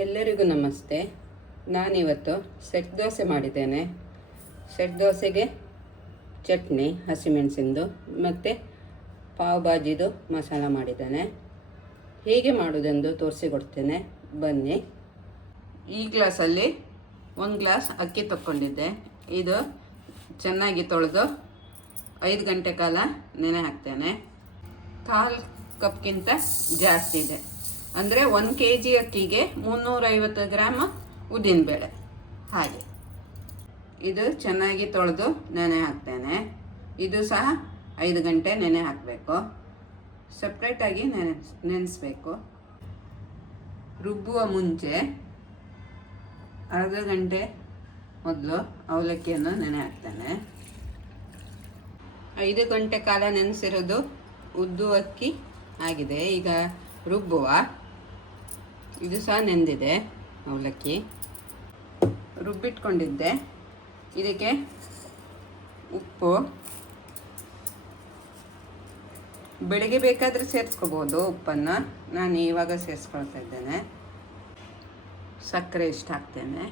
ಎಲ್ಲರಿಗೂ ನಮಸ್ತೆ. ನಾನಿವತ್ತು ಸೆಟ್ ದೋಸೆ ಮಾಡಿದ್ದೇನೆ. ಸೆಟ್ ದೋಸೆಗೆ ಚಟ್ನಿ ಹಸಿಮೆಣಸಿಂದು ಮತ್ತು ಪಾವ್ ಭಾಜಿದು ಮಸಾಲ ಮಾಡಿದ್ದೇನೆ. ಹೇಗೆ ಮಾಡೋದೆಂದು ತೋರಿಸಿಕೊಡ್ತೇನೆ, ಬನ್ನಿ. ಈ ಗ್ಲಾಸಲ್ಲಿ 1 ಗ್ಲಾಸ್ ಅಕ್ಕಿ ತಗೊಂಡಿದ್ದೆ. ಇದು ಚೆನ್ನಾಗಿ ತೊಳೆದು 5 ಗಂಟೆ ಕಾಲ ನೆನೆ ಹಾಕ್ತೇನೆ. 1/4 ಕಪ್ಗಿಂತ ಜಾಸ್ತಿ ಇದೆ. ಅಂದರೆ 1 kg ಅಕ್ಕಿಗೆ 350 ಗ್ರಾಮ್ ಉದ್ದಿನಬೇಳೆ. ಹಾಗೆ ಇದು ಚೆನ್ನಾಗಿ ತೊಳೆದು ನೆನೆ ಹಾಕ್ತೇನೆ. ಇದು ಸಹ 5 ಗಂಟೆ ನೆನೆ ಹಾಕಬೇಕು. ಸಪ್ರೇಟಾಗಿ ನೆನೆಸಬೇಕು. ರುಬ್ಬುವ ಮುಂಚೆ ಅರ್ಧ ಗಂಟೆ ಮೊದಲು ಅವಲಕ್ಕಿಯನ್ನು ನೆನೆ ಹಾಕ್ತೇನೆ. 5 ಗಂಟೆ ಕಾಲ ನೆನೆಸಿರೋದು ಉದ್ದು ಅಕ್ಕಿ ಆಗಿದೆ. ಈಗ ರುಬ್ಬುವ. ಇದು ಸಹ ನೆಂದಿದೆ ಅವಲಕ್ಕಿ, ರುಬ್ಬಿಟ್ಕೊಂಡಿದ್ದೆ. ಇದಕ್ಕೆ ಉಪ್ಪು, ಬೆಳಿಗ್ಗೆ ಬೇಕಾದರೆ ಸೇರಿಸ್ಕೋಬೋದು ಉಪ್ಪನ್ನು. ನಾನು ಇವಾಗ ಸೇರಿಸ್ಕೊಳ್ತಾ ಇದ್ದೇನೆ. ಸಕ್ಕರೆ ಇಷ್ಟ ಹಾಕ್ತೇನೆ.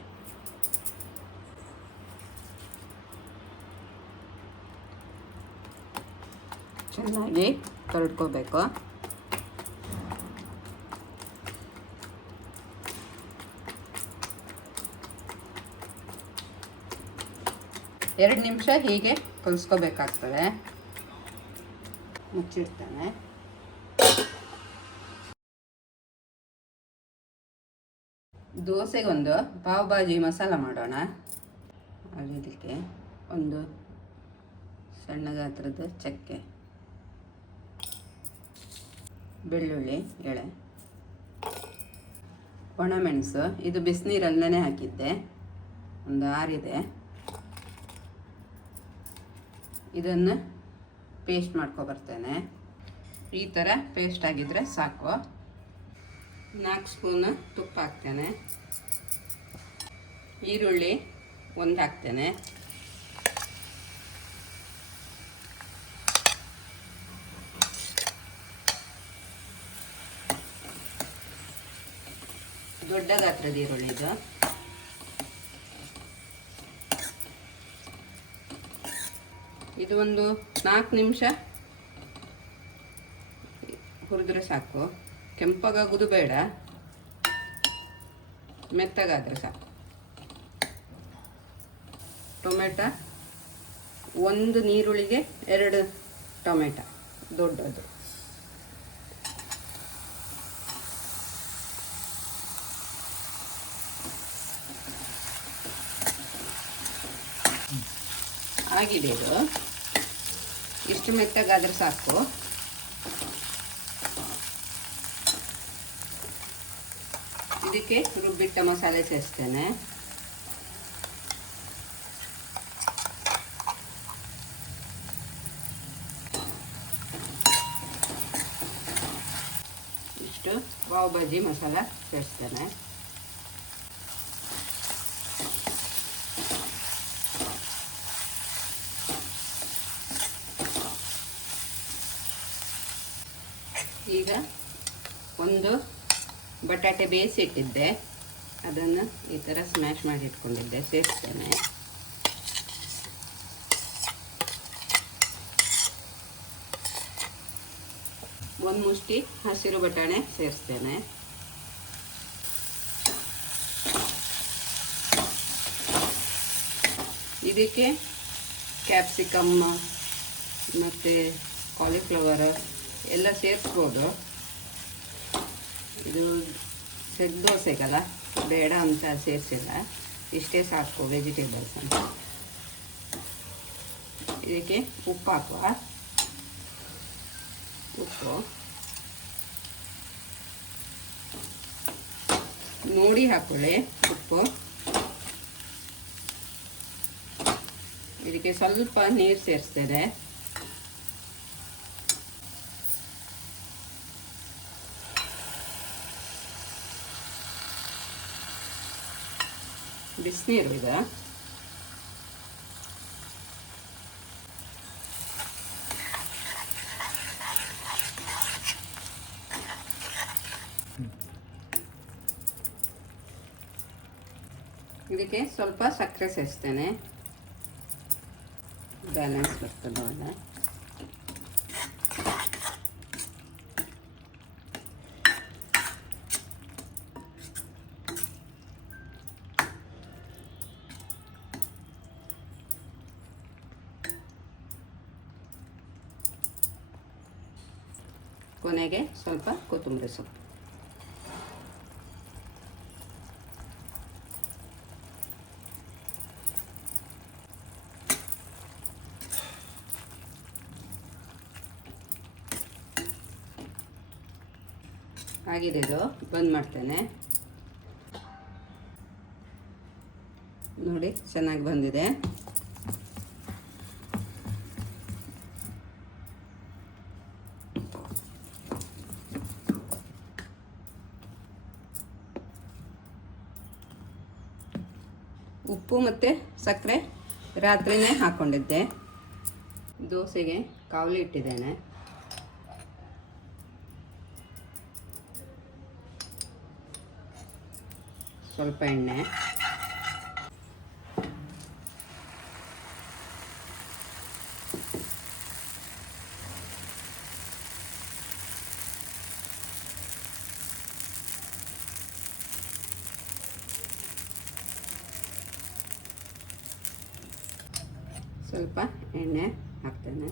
ಚೆನ್ನಾಗಿ ಕರಡ್ಕೋಬೇಕು. ಎರಡು ನಿಮಿಷ ಹೀಗೆ ಕಲಿಸ್ಕೋಬೇಕಾಗ್ತದೆ. ಮುಚ್ಚಿಡ್ತಾನೆ. ದೋಸೆಗೊಂದು ಪಾವ್ ಭಾಜಿ ಮಸಾಲ ಮಾಡೋಣ. ಇದಕ್ಕೆ ಒಂದು ಸಣ್ಣ ಗಾತ್ರದ ಚಕ್ಕೆ, ಬೆಳ್ಳುಳ್ಳಿ ಎಳೆ, ಒಣಮೆಣಸು. ಇದು ಬಿಸಿನೀರಲ್ಲಿ ನೆನೆ ಹಾಕಿದ್ದೆ, ಒಂದು 6 ಇದೆ. ಇದನ್ನು ಪೇಸ್ಟ್ ಮಾಡ್ಕೊಬರ್ತೇನೆ. ಈ ಥರ ಪೇಸ್ಟ್ ಆಗಿದ್ದರೆ ಸಾಕು. 4 ಸ್ಪೂನು ತುಪ್ಪ ಹಾಕ್ತೇನೆ. ಈರುಳ್ಳಿ 1 ಹಾಕ್ತೇನೆ. ದೊಡ್ಡ ಗಾತ್ರದ ಈರುಳ್ಳಿ ಇದು. ಇದು ಒಂದು 4 ನಿಮಿಷ ಹುರಿದ್ರೆ ಸಾಕು. ಕೆಂಪಗಾಗೋದು ಬೇಡ, ಮೆತ್ತಗಾದರೆ ಸಾಕು. ಟೊಮೆಟೊ, 1 ನೀರುಳ್ಳಿಗೆ 2 ಟೊಮೆಟೊ ದೊಡ್ಡದು. ಆಗಿದೆ. ಇದು ಇಷ್ಟು ಮೆತ್ತಗಾದರೆ ಸಾಕು. ಇದಕ್ಕೆ ರುಬ್ಬಿಟ್ಟ ಮಸಾಲೆ ಸೇರಿಸ್ತೇನೆ. ಇಷ್ಟು ಪಾವ್ ಭಾಜಿ ಮಸಾಲ ಸೇರಿಸ್ತೇನೆ. ಈಗ ಒಂದು ಬಟಾಟೆ ಬೇಯಿಸಿಟ್ಟಿದ್ದೆ, ಅದನ್ನು ಈ ಥರ ಸ್ಮ್ಯಾಶ್ ಮಾಡಿ ಇಟ್ಕೊಂಡಿದ್ದೆ, ಸೇರಿಸ್ತೇನೆ. ಒಂದು ಮುಷ್ಟಿ ಹಸಿರು ಬಟಾಣೆ ಸೇರಿಸ್ತೇನೆ. ಇದಕ್ಕೆ ಕ್ಯಾಪ್ಸಿಕಮ್ ಮತ್ತು ಕಾಲಿಫ್ಲವರ್ ಎಲ್ಲ ಸೇರಿಸ್ಬೋದು. ಇದು ಸೆಟ್ ದೋಸೆಗಲ್ಲ, ಬೇಡ ಅಂತ ಸೇರಿಸಿಲ್ಲ. ಇಷ್ಟೇ ಸಾಕು ವೆಜಿಟೇಬಲ್ಸ್ ಅಂತ. ಇದಕ್ಕೆ ಉಪ್ಪು ಹಾಕುವ. ಉಪ್ಪು ನೋಡಿ ಹಾಕೊಳ್ಳಿ. ಉಪ್ಪು. ಇದಕ್ಕೆ ಸ್ವಲ್ಪ ನೀರು ಸೇರಿಸ್ತೇನೆ. ಬಿಸಿನೀರು ಇದೆ. ಇದಕ್ಕೆ ಸ್ವಲ್ಪ ಸಕ್ಕರೆ ಸೇರಿಸ್ತೇನೆ, ಬ್ಯಾಲೆನ್ಸ್ ಬರ್ತದೆ ಅಲ್ಲ. ಕೊನೆಗೆ ಸ್ವಲ್ಪ ಕೊತ್ತಂಬರಿ ಸೊಪ್ಪು. ಆಗಿದೆ, ಇದು ಬಂದ್ ಮಾಡ್ತೇನೆ. ನೋಡಿ ಚೆನ್ನಾಗಿ ಬಂದಿದೆ. ಉಪ್ಪು ಮತ್ತು ಸಕ್ಕರೆ ರಾತ್ರಿನೇ ಹಾಕ್ಕೊಂಡಿದ್ದೆ. ದೋಸೆಗೆ ಕಾವಲಿ ಇಟ್ಟಿದ್ದೇನೆ. ಸ್ವಲ್ಪ ಎಣ್ಣೆ, ಸ್ವಲ್ಪ ಎಣ್ಣೆ ಹಾಕ್ತೇನೆ.